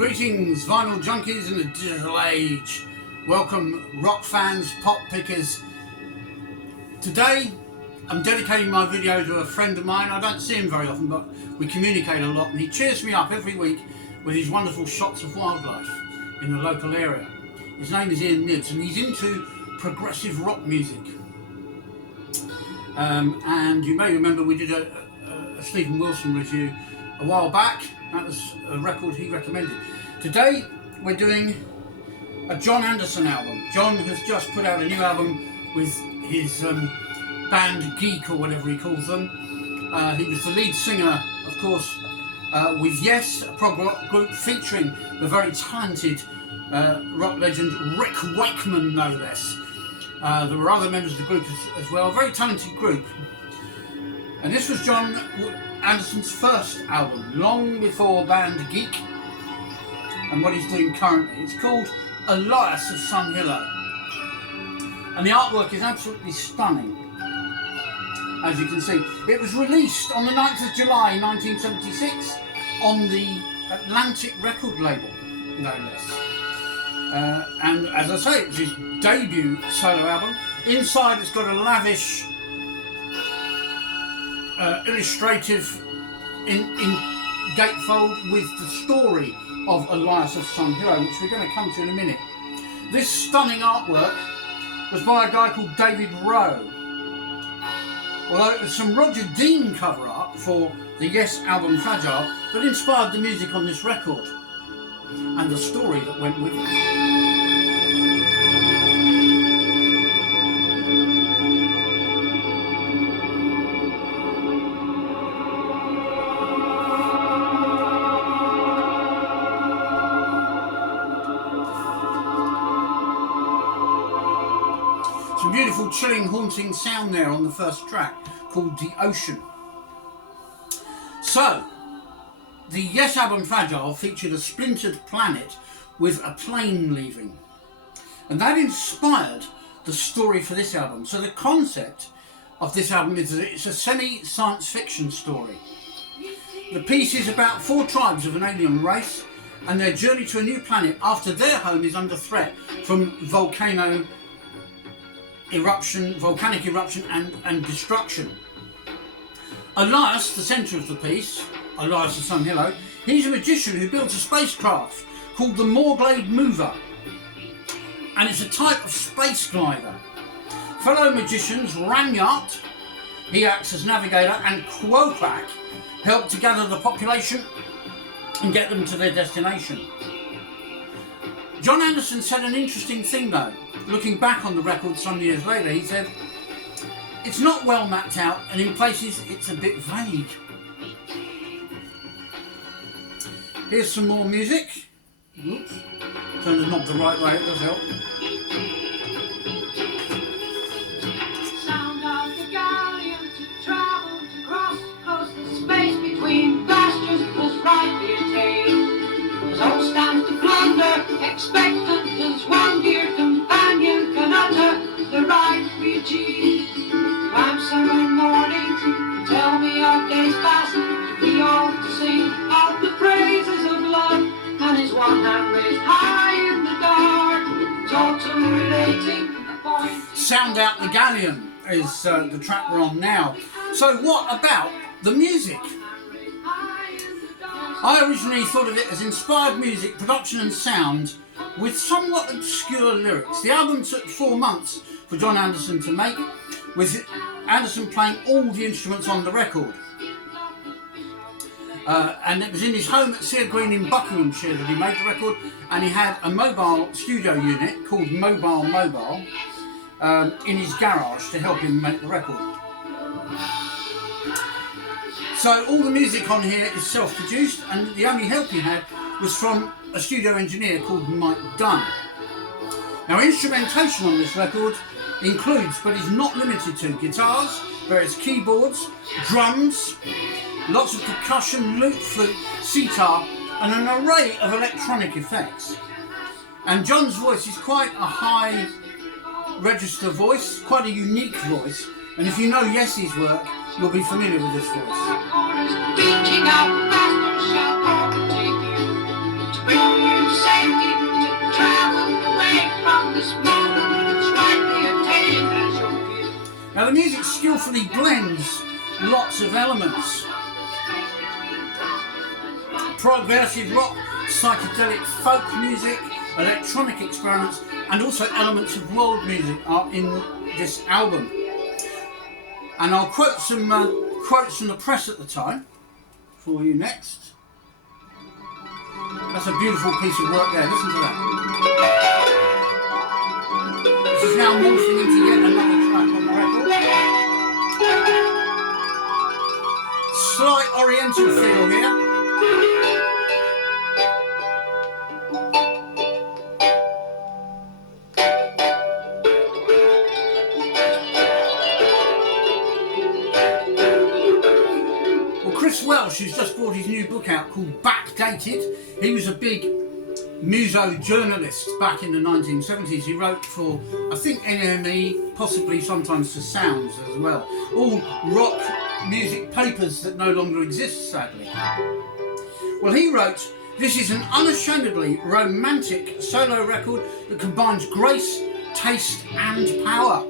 Greetings, vinyl junkies in the digital age. Welcome, rock fans, pop pickers. Today, I'm dedicating my video to a friend of mine. I don't see him very often, but we communicate a lot, and he cheers me up every week with his wonderful shots of wildlife in the local area. His name is Ian Nibs, and he's into progressive rock music. And you may remember we did a Stephen Wilson review a while back. That was a record he recommended. Today we're doing a Jon Anderson album. Jon has just put out a new album with his band Geek, or whatever he calls them. He was the lead singer, of course, with Yes, a prog rock group featuring the very talented rock legend Rick Wakeman, no less. There were other members of the group as well, a very talented group. And this was Jon Anderson's first album, long before band Geek and what he's doing currently. It's called Olias of Sunhillow, and the artwork is absolutely stunning, as you can see. It was released on the 9th of July 1976 on the Atlantic record label, no less. And as I say, it's his debut solo album. Inside it's got a lavish illustrative in gatefold with the story of Olias of Sunhillow, which we're going to come to in a minute. This stunning artwork was by a guy called David Rowe. Although it was some Roger Dean cover art for the Yes album Fragile that inspired the music on this record and the story that went with it. Some beautiful, chilling, haunting sound there on the first track called The Ocean. So, the Yes album Fragile featured a splintered planet with a plane leaving, and that inspired the story for this album. So the concept of this album is that it's a semi-science fiction story. The piece is about 4 tribes of an alien race and their journey to a new planet after their home is under threat from volcanic eruption and destruction. Olias, the centre of the piece, Olias of Sunhillow, he's a magician who builds a spacecraft called the Morglade Mover, and it's a type of space glider. Fellow magicians Ranyart, he acts as navigator, and Quopak help to gather the population and get them to their destination. Jon Anderson said an interesting thing though. Looking back on the record some years later, he said, "It's not well mapped out, and in places it's a bit vague." Here's some more music. Oops. Turn the knob the right way, it does help. Sound of the galleon to travel to cross, 'cause the space between pastures was rightly attained. So stands to plunder, expectant as one dear companion can utter the right we achieve. Climb summer morning, tell me our days passing, we all to sing of the praises of love, and his one hand raised high in the dark, total relating a point. Sound Out the Galleon is the track we're on now. So what about the music? I originally thought of it as inspired music, production and sound with somewhat obscure lyrics. The album took 4 months for Jon Anderson to make, with Anderson playing all the instruments on the record. And it was in his home at Sear Green in Buckinghamshire that he made the record, and he had a mobile studio unit called Mobile in his garage to help him make the record. So all the music on here is self-produced, and the only help he had was from a studio engineer called Mike Dunn. Now, instrumentation on this record includes, but is not limited to, guitars, various keyboards, drums, lots of percussion, lute, flute, sitar, and an array of electronic effects. And Jon's voice is quite a high register voice, quite a unique voice, and if you know Yes's work, you'll be familiar with this voice. Reaching out, master shall overtake you. Now the music skillfully blends lots of elements. Progressive rock, psychedelic folk music, electronic experiments, and also elements of world music are in this album. And I'll quote some quotes from the press at the time for you next. That's a beautiful piece of work there, listen to that. This is now morphing into yet another track on the record. Slight oriental feel here. Chris Welsh, who's just brought his new book out called Backdated. He was a big muso journalist back in the 1970s. He wrote for, I think, NME, possibly sometimes for Sounds as well. All rock music papers that no longer exist, sadly. Well, he wrote, "This is an unashamedly romantic solo record that combines grace, taste and power."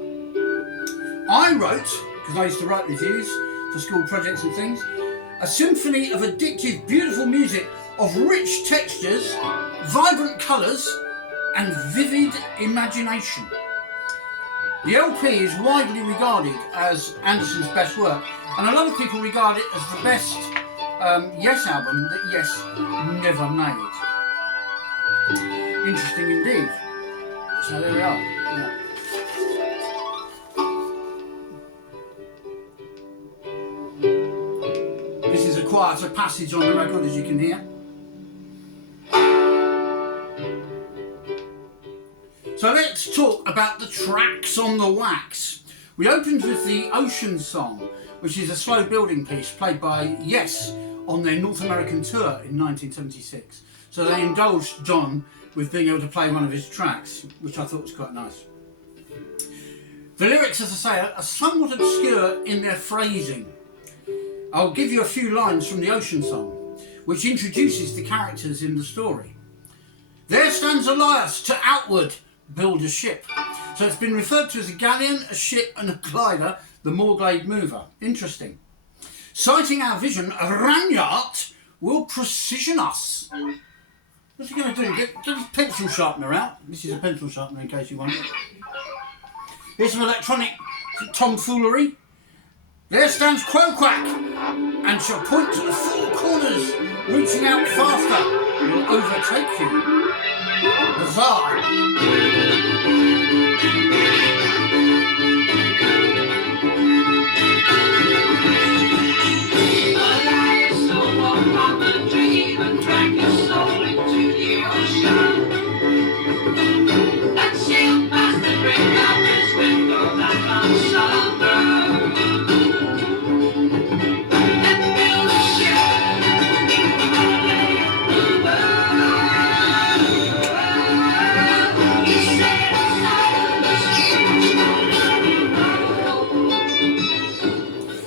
I wrote, because I used to write reviews for school projects and things, "A symphony of addictive, beautiful music of rich textures, vibrant colours and vivid imagination." The LP is widely regarded as Anderson's best work, and a lot of people regard it as the best Yes album that Yes never made. Interesting indeed. So there we are. Yeah. This is a quieter passage on the record, as you can hear. So let's talk about the tracks on the wax. We opened with the Ocean Song, which is a slow building piece played by Yes on their North American tour in 1976. So they indulged Jon with being able to play one of his tracks, which I thought was quite nice. The lyrics, as I say, are somewhat obscure in their phrasing. I'll give you a few lines from the Ocean Song, which introduces the characters in the story. "There stands Olias to outward build a ship." So it's been referred to as a galleon, a ship and a glider, the Morglade mover. Interesting. "Citing our vision, Ranyart will precision us." What's he going to do? Get his pencil sharpener out. This is a pencil sharpener in case you wonder. Here's some electronic tomfoolery. "There stands Quoquack and shall point to the four corners, reaching out faster, will overtake you." Bizarre. Olias, so walk on the dream and drag your soul into the ocean. That sail past the great mountains window that asunder.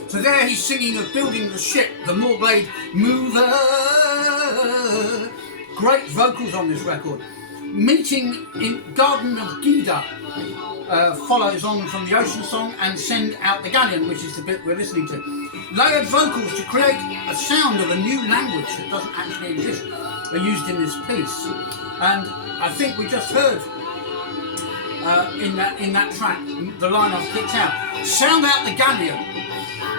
So there he's singing of building the ship, the Morglade mover. Great vocals on this record. "Meeting in Garden of Gida" follows on from the Ocean Song, and "Send out the galleon," which is the bit we're listening to. Layered vocals to create a sound of a new language that doesn't actually exist are used in this piece. And I think we just heard in that track the line I've picked out. "Sound out the galleon,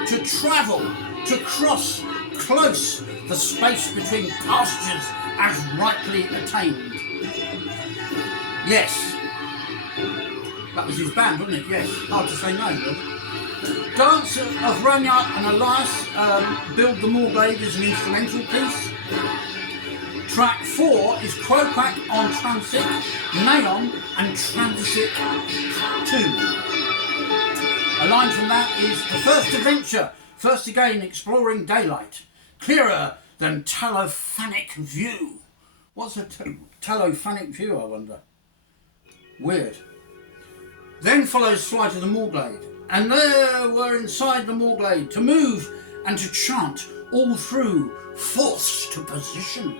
to travel, to cross close the space between pastures as rightly attained." Yes. That was his band, wasn't it? Yes. Hard to say no, really. "Dance of Ranyart and Olias build the Morglade" as an instrumental piece. Track 4 is Quoquack on Transit, Neon and Transit 2. A line from that is "The first adventure, first again exploring daylight, clearer than talophanic view." What's a talophanic view, I wonder? Weird. Then follows "Flight of the Morglade." "And there were inside the Morglade to move and to chant all through, forced to position."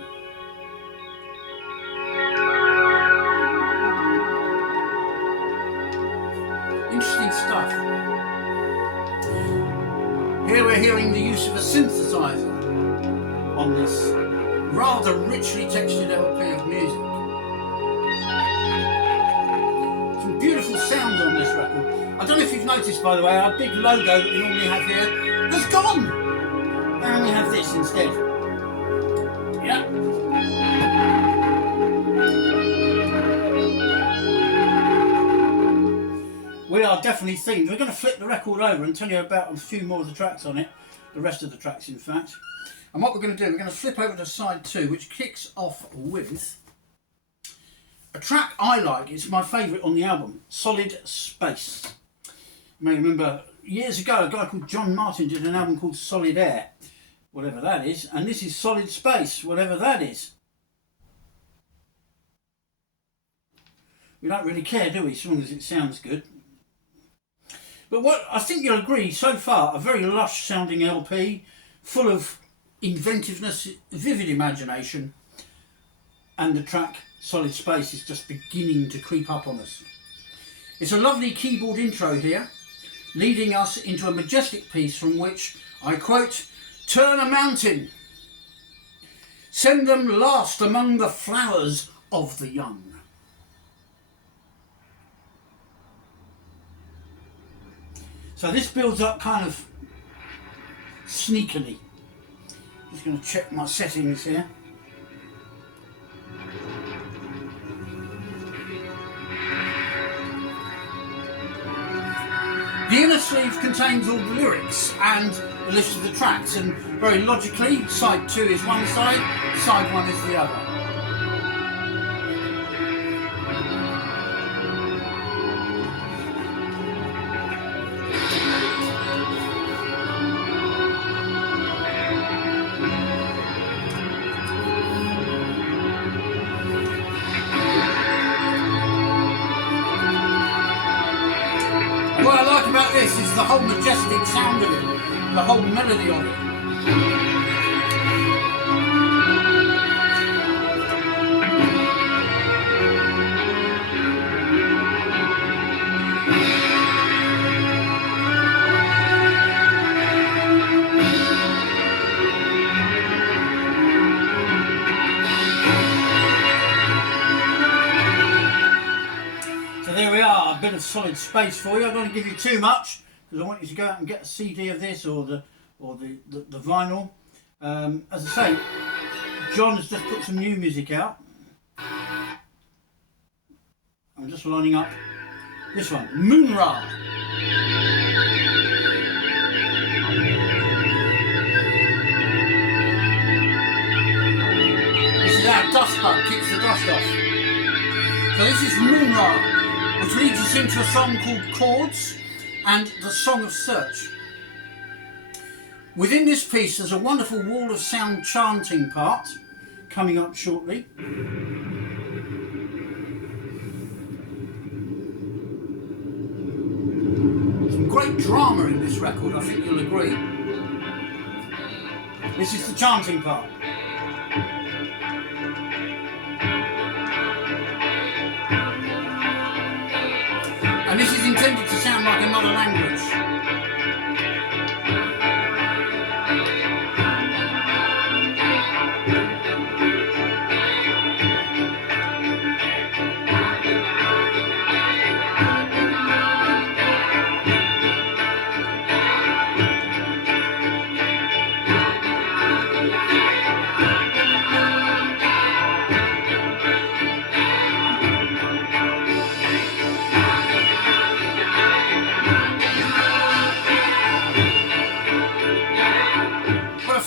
Interesting stuff. we're hearing the use of a synthesizer on this rather richly textured LP of music. Some beautiful sounds on this record. I don't know if you've noticed, by the way, our big logo that we normally have here has gone, and we have this instead. Yeah. We are definitely themed. We're going to flip the record over and tell you about a few more of the tracks on it, the rest of the tracks in fact. And what we're going to do, we're going to flip over to side 2, which kicks off with a track I like. It's my favourite on the album, Solid Space. You may remember years ago a guy called Jon Martin did an album called Solid Air, whatever that is, and this is Solid Space, whatever that is. We don't really care, do we, as long as it sounds good. But what I think you'll agree, so far, a very lush sounding LP, full of inventiveness, vivid imagination, and the track Solid Space is just beginning to creep up on us. It's a lovely keyboard intro here, leading us into a majestic piece from which, I quote, "Turn a mountain, send them last among the flowers of the young." So this builds up kind of sneakily. Just going to check my settings here. The inner sleeve contains all the lyrics and the list of the tracks, and very logically, side 2 is one side, side 1 is the other. What I like about this is the whole majestic sound of it, the whole melody of it. There we are, a bit of Solid Space for you. I don't want to give you too much because I want you to go out and get a CD of this or the vinyl. As I say, Jon has just put some new music out. I'm just lining up this one, Moonra. This is our dust bug, kicks the dust off. So this is Moonra, which leads us into a song called Chords and the Song of Search. Within this piece there's a wonderful wall of sound chanting part coming up shortly. Some great drama in this record, I think you'll agree. This is the chanting part. And this is intended to sound like another language.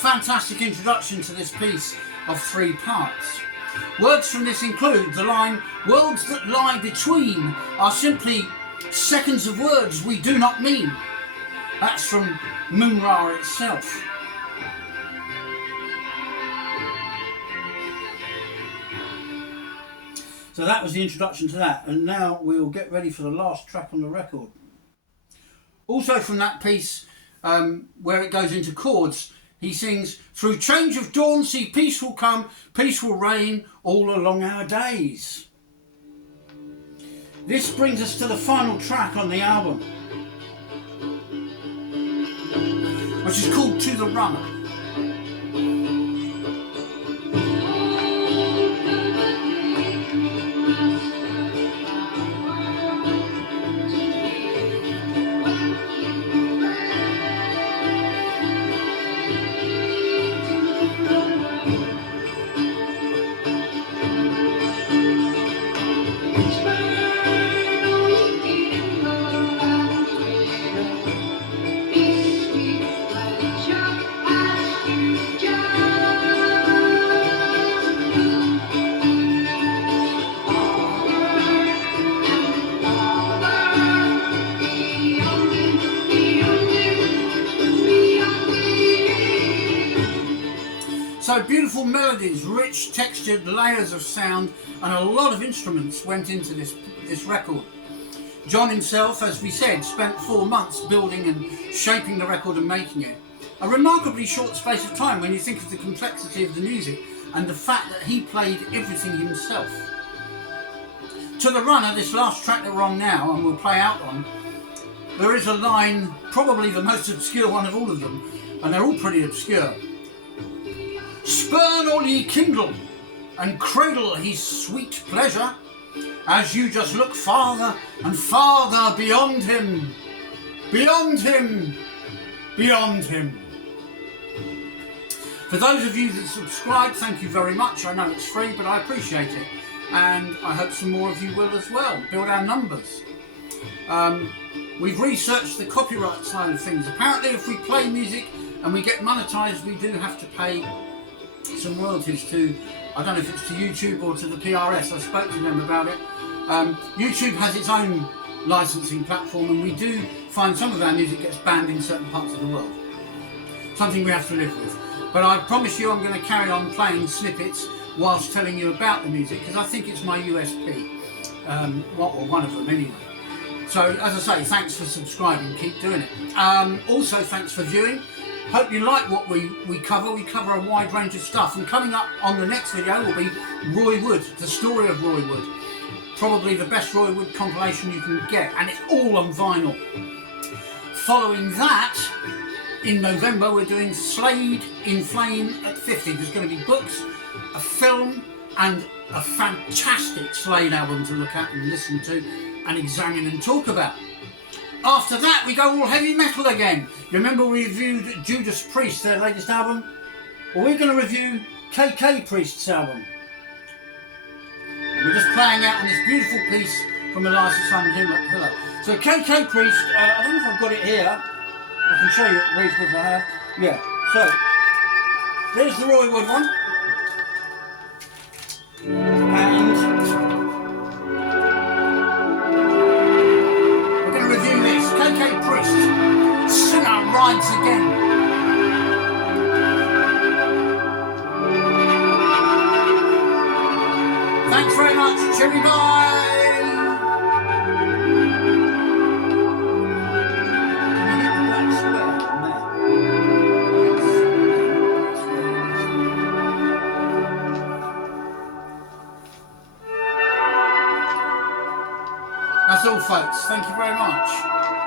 Fantastic introduction to this piece of 3 parts. Words from this include the line, "Worlds that lie between are simply seconds of words we do not mean." That's from Moonra itself. So that was the introduction to that, and now we'll get ready for the last track on the record. Also from that piece, where it goes into chords, he sings, "Through change of dawn, see peace will come, peace will reign all along our days." This brings us to the final track on the album, which is called To the Runner. So beautiful melodies, rich textured layers of sound, and a lot of instruments went into this record. Jon himself, as we said, spent 4 months building and shaping the record and making it. A remarkably short space of time when you think of the complexity of the music and the fact that he played everything himself. To the Runner, this last track that we're on now and we'll play out on, there is a line, probably the most obscure one of all of them, and they're all pretty obscure. Spurn all ye kindle, and cradle his sweet pleasure, as you just look farther and farther beyond him, beyond him, beyond him. For those of you that subscribe, thank you very much. I know it's free, but I appreciate it, and I hope some more of you will as well. Build our numbers. We've researched the copyright side of things. Apparently, if we play music and we get monetized, we do have to pay some royalties to, I don't know if it's to YouTube or to the PRS. I spoke to them about it. YouTube has its own licensing platform, and we do find some of our music gets banned in certain parts of the world. Something we have to live with. But I promise you I'm going to carry on playing snippets whilst telling you about the music, because I think it's my USP. Or one of them anyway. So as I say, thanks for subscribing, keep doing it. Also thanks for viewing. Hope you like what we cover. We cover a wide range of stuff, and coming up on the next video will be Roy Wood, the story of Roy Wood. Probably the best Roy Wood compilation you can get, and it's all on vinyl. Following that, in November we're doing Slade in Flame at 50. There's going to be books, a film, and a fantastic Slade album to look at and listen to and examine and talk about. After that, we go all heavy metal again. You remember we reviewed Judas Priest, their latest album? Well, we're going to review KK Priest's album. We're just playing out on this beautiful piece from Olias Sunhillow. So KK Priest, I don't know if I've got it here. I can show you it briefly if I have. Yeah, so there's the Roy Wood one. And KK Priest, Sinner Rides Again. Thanks very much, cheery bye. That's all, folks. Thank you very much.